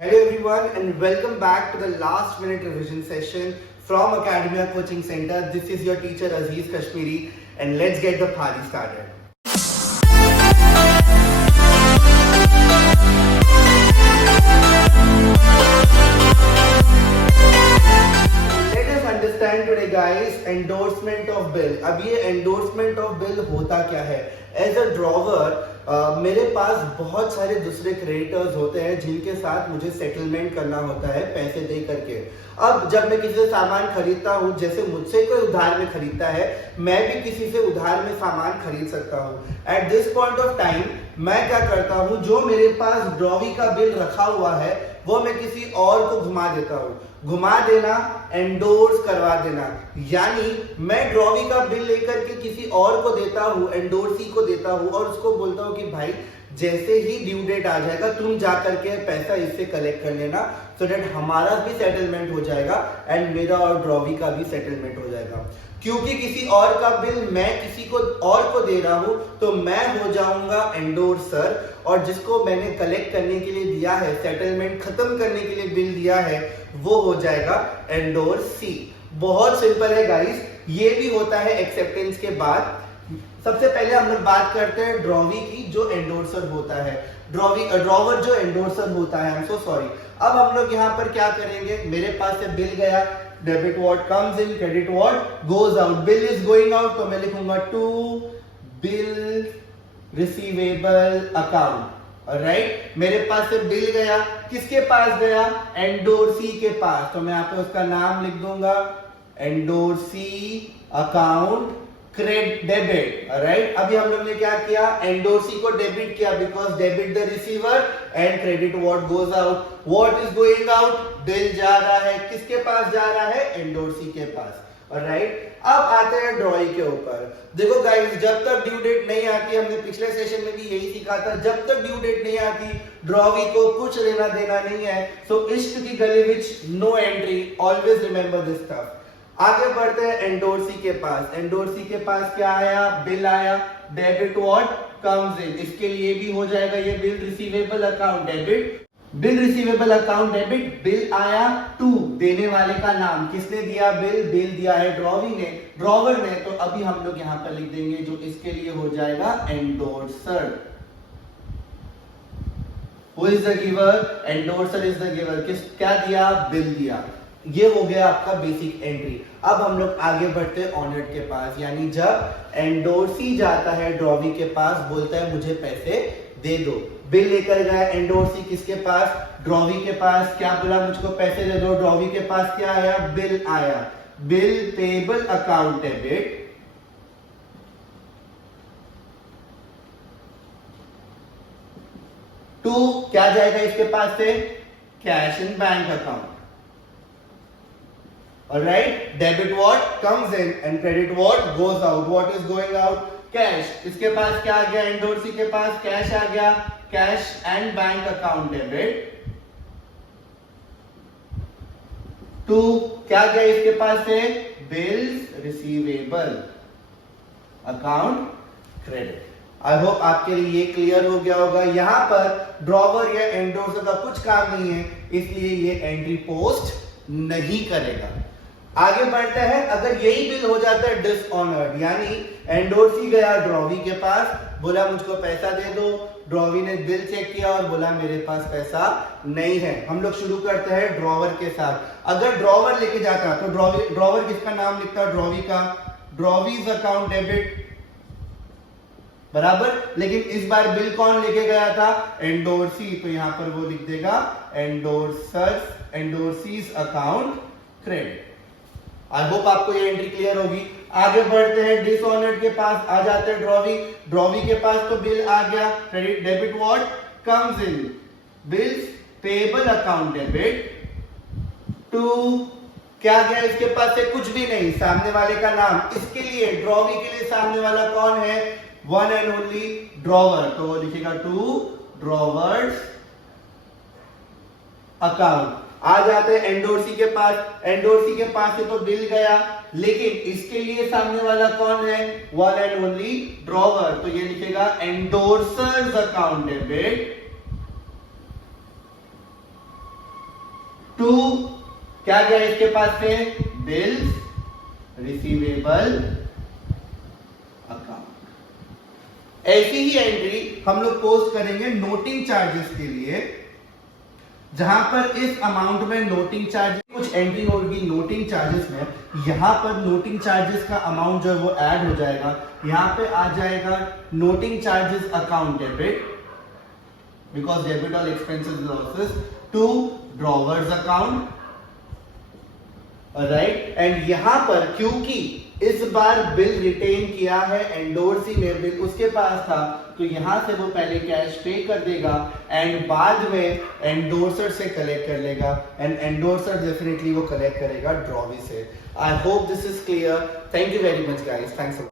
Hello everyone and welcome back to the last minute revision session from Academia Coaching Center. This is your teacher Aziz Kashmiri and let's get the party started. Let us understand today guys endorsement of bill. अब ये endorsement of bill होता क्या है? As a drawer मेरे पास बहुत सारे दूसरे creditors होते हैं जिनके साथ मुझे सेटलमेंट करना होता है पैसे दे करके। अब जब मैं किसी से सामान खरीदता हूँ, जैसे मुझसे कोई उधार में खरीदता है, मैं भी किसी से उधार में सामान खरीद सकता हूँ। At this point of time मैं क्या करता हूँ, जो मेरे पास ड्रॉवी का बिल रखा हुआ है वो मैं किसी और को घुमा देता हूँ। घुमा देना, एंडोर्स करवा देना, यानी मैं ड्रॉवी का बिल लेकर के किसी और को देता हूँ, एंडोर्सी को देता हूँ और उसको बोलता हूँ कि भाई जैसे ही ड्यू डेट आ जाएगा तुम जा करके पैसा इससे कलेक्ट कर लेना, सो दैट हमारा भी सेटलमेंट हो जाएगा एंड मेरा और ड्रॉवी का भी सेटलमेंट हो जाएगा। क्योंकि किसी और का बिल मैं किसी को और को दे रहा हूं तो मैं हो जाऊंगा एंडोर्सर, और जिसको मैंने कलेक्ट करने के लिए दिया है, सेटलमेंट खत्म करने के लिए बिल दिया है, वो हो जाएगा एंडोर्सी। बहुत सिंपल है गाइस। ये भी होता है एक्सेप्टेंस के बाद। सबसे पहले हम लोग बात करते हैं ड्रॉवी की, जो एंडोर्सर होता है। ड्रॉवर जो एंडोर्सर होता है, आई एम सो सॉरी। अब हम लोग यहाँ पर क्या करेंगे, मेरे पास से बिल गया, debit what comes in, credit what goes out. Bill is going out तो मैं लिखूंगा to bill receivable account. Right, मेरे पास से बिल गया, किसके पास गया, एंडोर्सी के पास, तो मैं यहाँ पे उसका नाम लिख दूंगा endorsee account credit debit. Right, अभी हम लोग ने क्या किया, एंडोर्सी को डेबिट किया, because debit the receiver and credit what goes out. What is going out, bill जा रहा है, किसके पास जा रहा है, एंडोर्सी के पास। राइट, अब आते हैं ड्रॉई के ऊपर। देखो गाइस, जब तक ड्यू डेट नहीं आती, हमने पिछले सेशन में भी यही सीखा था, जब तक ड्यू डेट नहीं आती ड्रॉवी को कुछ लेना देना नहीं है। सो इश्क की गली विच no entry, always remember this stuff. आगे बढ़ते हैं एंडोर्सी के पास। एंडोर्सी के पास क्या आया, बिल आया, डेबिट व्हाट कम्स इन, इसके लिए भी हो जाएगा ये bill receivable account debit. Bill receivable account debit, bill आया टू, देने वाले का नाम, किसने दिया बिल, बिल दिया है ड्रॉवी ने, ड्रॉवर ने, तो अभी हम लोग यहां पर लिख देंगे जो इसके लिए हो जाएगा endorser. Who is the giver, endorser is the giver. किस क्या दिया, बिल दिया। ये हो गया आपका बेसिक एंट्री। अब हम लोग आगे बढ़ते हैं ऑनर्ड के पास, यानी जब एंडोर्सी जाता है ड्रॉवी के पास, बोलता है मुझे पैसे दे दो। बिल लेकर गया एंडोर्सी किसके पास, ड्रॉवी के पास, क्या बोला, मुझको पैसे दे दो। ड्रॉवी के पास क्या आया, बिल आया, bill payable account debit to, क्या जाएगा इसके पास से, cash in bank account. Alright, debit what comes in and credit what goes out. What is going out? Cash. इसके पास क्या आ गया, एंडोर्सी के पास कैश आ गया, cash and bank account debit to, क्या गया इसके पास से, bills receivable account credit. I hope आपके लिए ये क्लियर हो गया होगा। यहां पर ड्रॉवर या एंडोर्सर का कुछ काम नहीं है, इसलिए ये एंट्री पोस्ट नहीं करेगा। आगे बढ़ते हैं, अगर यही बिल हो जाता है डिसऑनर्ड, यानी एंडोर्सी गया ड्रॉवी के पास, बोला मुझको पैसा दे दो, ड्रॉवी ने बिल चेक किया और बोला मेरे पास पैसा नहीं है। हम लोग शुरू करते हैं ड्रॉवर के साथ। अगर ड्रॉवर लेके जाता तो ड्रॉवर किसका नाम लिखता, ड्रॉवी का, ड्रॉवीज अकाउंट डेबिट, बराबर। लेकिन इस बार बिल कौन लेके गया था, एंडोर्सी, तो यहां पर वो लिख देगा एंडोर्सीज अकाउंट क्रेडिट। आई होप आपको ये एंट्री क्लियर होगी। आगे बढ़ते हैं डिसऑनर्ड के पास, आ जाते हैं ड्रॉवी के पास तो बिल आ गया, credit debit what comes in, bills payable account debit to, क्या गया इसके पास से, कुछ भी नहीं, सामने वाले का नाम। इसके लिए ड्रॉवी के लिए सामने वाला कौन है, वन एंड ओनली ड्रॉवर, तो वो लिखेगा टू ड्रॉवर्स अकाउंट। आ जाते हैं एंडोर्सी के पास। एंडोर्सी के पास से तो बिल गया, लेकिन इसके लिए सामने वाला कौन है, वन एंड ओनली ड्रॉवर, तो ये लिखेगा एंडोर्सर्स अकाउंट डेबिट टू क्या गया इसके पास से, बिल्स रिसीवेबल अकाउंट। ऐसी ही एंट्री हम लोग पोस्ट करेंगे नोटिंग चार्जेस के लिए, जहां पर इस अमाउंट में नोटिंग चार्ज कुछ एंट्री होगी नोटिंग चार्जेस में, यहां पर नोटिंग चार्जेस का अमाउंट जो है वो ऐड हो जाएगा, यहां पे आ जाएगा noting charges account debit because debit all expenses losses to drawers account, right. And यहां पर क्योंकि इस बार बिल रिटेन किया है एंडोर्सी ने, बिल उसके पास था, तो यहां से वो पहले कैश पे कर देगा एंड बाद में एंडोर्सर से कलेक्ट कर लेगा एंड एंडोर्सर डेफिनेटली वो कलेक्ट करेगा ड्रॉवी से। I hope this is clear. Thank you very much guys, thanks.